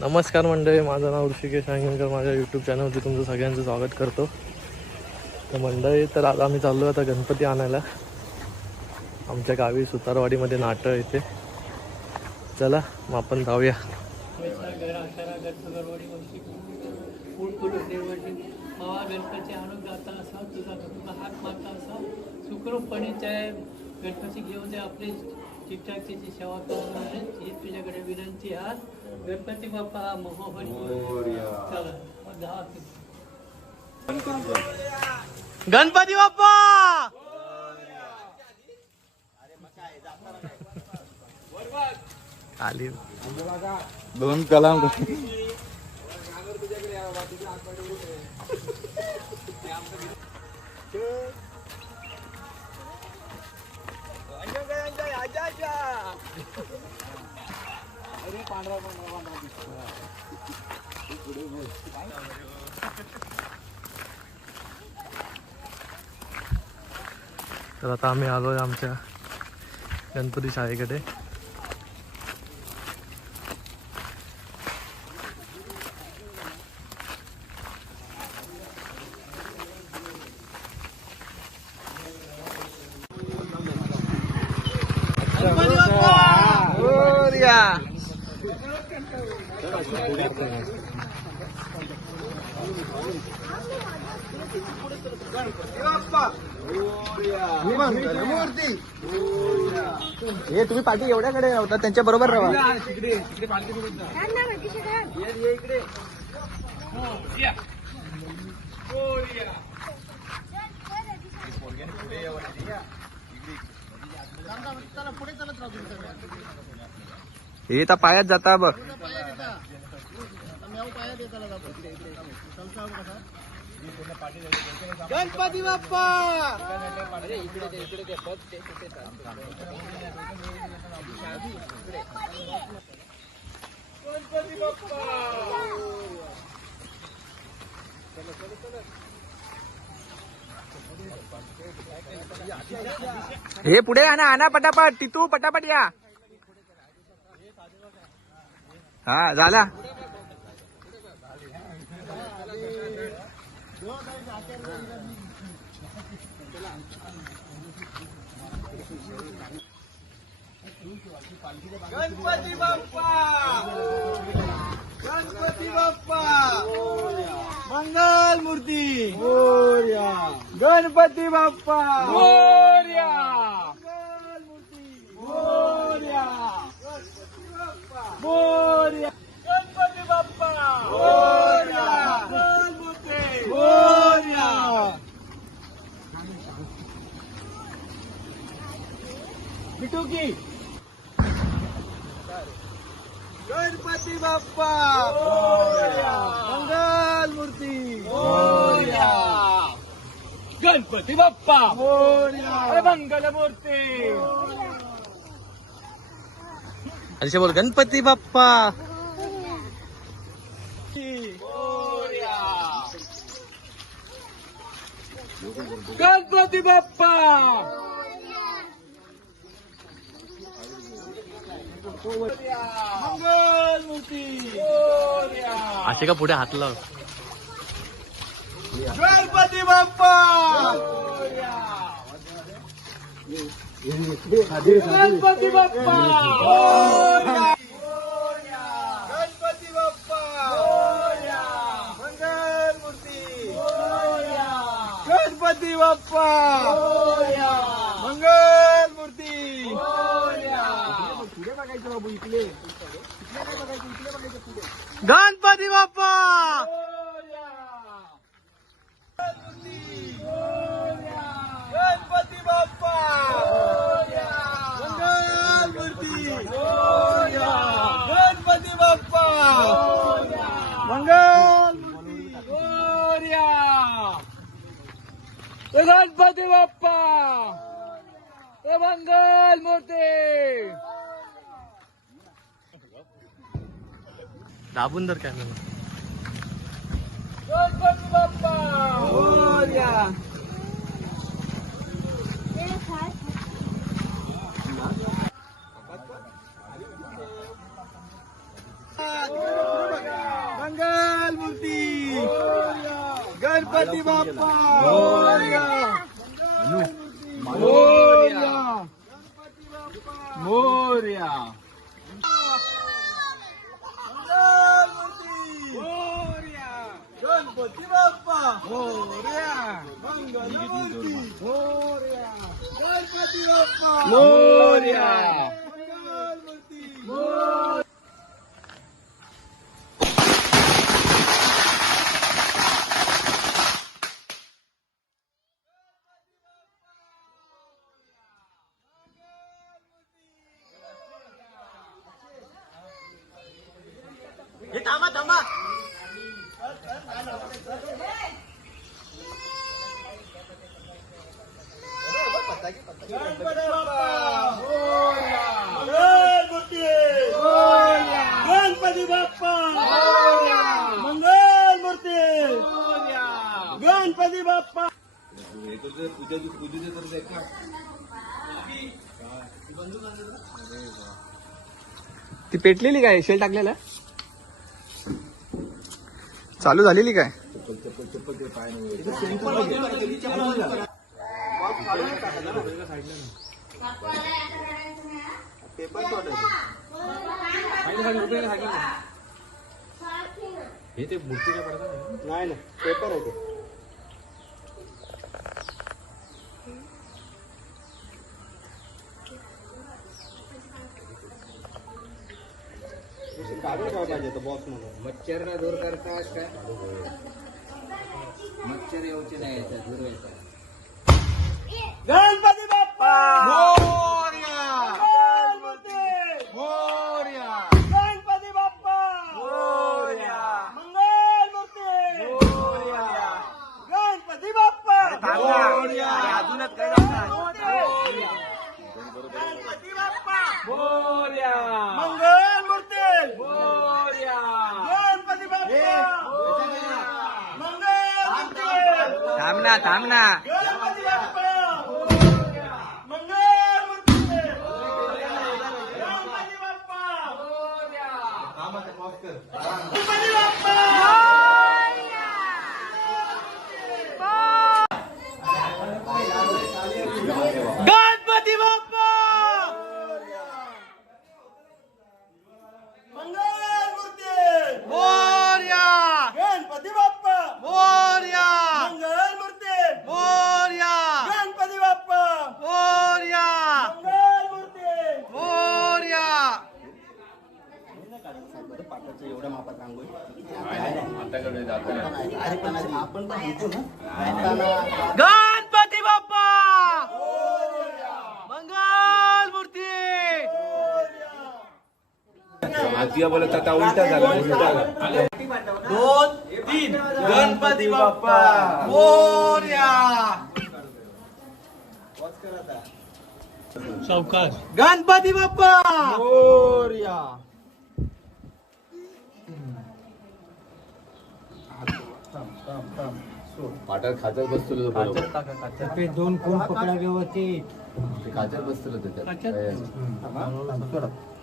नमस्कार मंडळी माझं नाव ऋषिकेश अंगणकर माझ्या यूट्यूब चॅनलवरती तुमचं सगळ्यांचं स्वागत करतो. तर मंडळी तर आज आम्ही चाललो आता गणपती आणायला. आमच्या गावी सुतारवाडीमध्ये नाटक येते चला मग आपण जाऊया. गणपती घेऊन आपले त्याची सेवा करून ही तुझ्याकडे विनंती आहे गणपती बाप्पा मोहन. चला गणपती बाप्पा! आली. दोन कलाम. तर आता आम्ही आलो आहे आमच्या गणपती शाळेकडे. हे तुम्ही पाठी एवढ्याकडे होता त्यांच्या बरोबर राहा. हे तर पायात जाता बघ. गणपती बाप्पा! हे पुढे आणा आणा पटापट तिथू पटापट या. हा झाला. गणपती बाप्पा! गणपती बाप्पा! मंगल मूर्ती! गणपती बाप्पा! मोर्या! मोर्या मोर्या! गणपती बाप्पा! मोर्या! मोर्या! की गणपती बाप्पा. मंगल मूर्ती. गणपती बाप्पा. अरे मंगल मूर्ती. असे बोल गणपती बाप्पा. गणपती बाप्पा मंगल मूर्ती असे का पुढे हात लाव गणपती बाप्पा. गणपती बाप्पा. गणपती बाप्पा मंगल मूर्ती गणपती बाप्पा मंगल मूर्ती गणपती बाप्पा! गणपती बाप्पा! मंगल मूर्ती! गणपती बाप्पा! मंगल मूर्ती! गणपती बाप्पा! ए मंगल मूर्ती! दाबून तर काय मंगल मूर्ती। गणपती बाप्पा। मोर्या मोर्या मोरया मंगलमूर्ती मोरया गणपती बाप्पा मोरया मंगलमूर्ती गणपती बाप्पा मंगल मूर्ती गणपती बाप्पा ती पेटलेली काय? शेल टाकलेला? चालू झालेली काय? नाही ना पेपर आहे ते काढून ठेवायला पाहिजे होतं बॉक्समध्ये मच्छरला दूर करता काय मच्छर येऊचे नाही याचा दूर व्हायचा गणपती बाप्पा मोरया मंगलमूर्ती मोरया गणपती बाप्पा मोरया मंगलमूर्ती मोरया गणपती बाप्पा मोरया अजूनच काय गणपती बाप्पा मोरया मंगलमूर्ती मोरया गणपती बाप्पा मंगलमूर्ती थांब ना थांब ना गणपती बाप्पा मंगलमूर्ती गणपती बाप्पा गणपती बाप्पा गणपती बाप्पा मंगलमूर्ती मोरया गणपती बाप्पा मोरया मंगलमूर्ती मोरया गणपती बाप्पा मोरया मंगलमूर्ती मोरया एवढ्या मापात रांगोळी. अरे पण आधी आपण पण म्हणतो ना. गणपती बाप्पा! मंगल मूर्ती! दोन तीन. गणपती बाप्पा! मोरया! सावकाश गणपती बाप्पा! मोरया! पाटात खाचर बसतो दोन कोण पकडा व्यवस्थित? खाचर बसतो त्याच्यात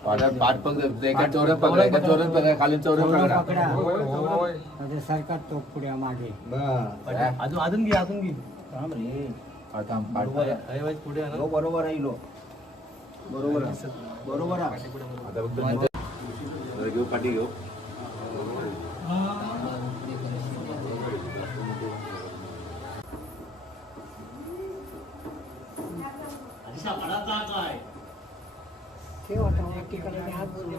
पाटात पाठ पण एका चोरात पकडा एका चोरात पकडा खाली चोरात पकडा. सरकार तो पुढे मागे. अजून अजून घे अजून घे. पाठ बरोबर आहे. लो बरोबर. बरोबर आहे. आता फक्त नंतर- घेऊ दिशा पडाचा काय ठेव आता तिकडे मी हात बोलले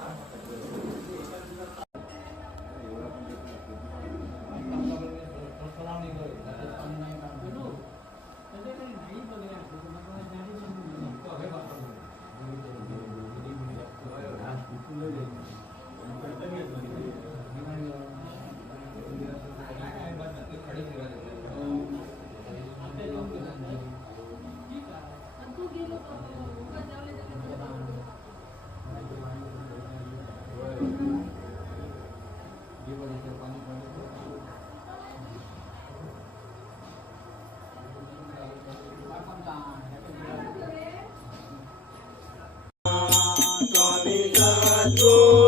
पाठी घेऊ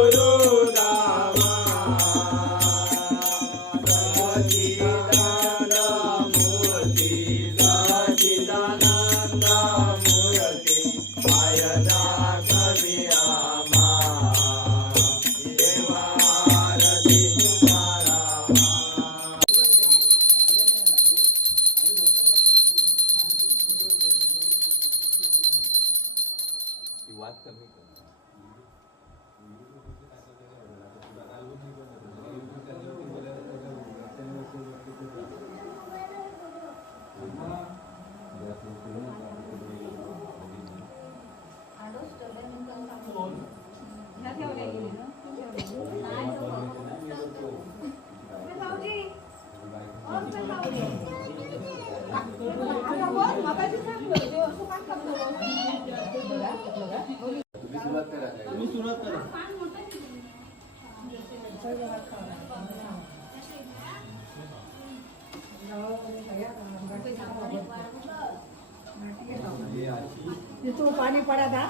तू पाणी पडा दा.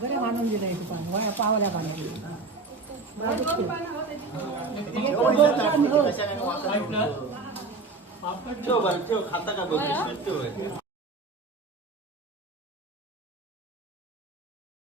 बरे मानून दिलंय तू पाणी. वाया पावल्या पाणी पापड